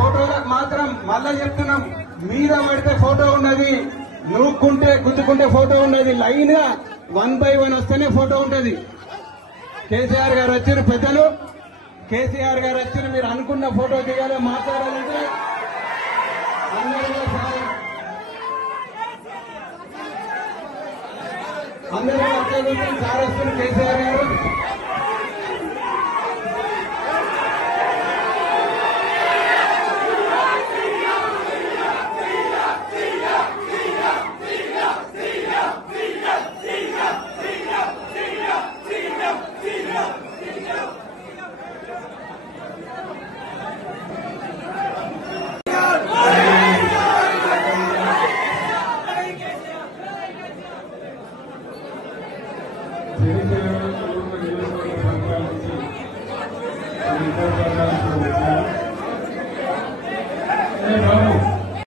ఫోటోలకు మాత్రం మళ్ళా చెప్తున్నాం, మీద పడితే ఫోటో ఉన్నది, నూక్కుంటే గుద్దుకుంటే ఫోటో ఉన్నది, లైన్ గా 1 by 1 వస్తేనే ఫోటో ఉంటది. కేసీఆర్ గారు వచ్చారు, పెద్దలు కేసీఆర్ గారు వచ్చారు, మీరు అనుకున్న ఫోటో దిగాలి, మాట్లాడాలంటే అందరూ వచ్చే సార్ వస్తున్నారు. కేసీఆర్ గారు Hey,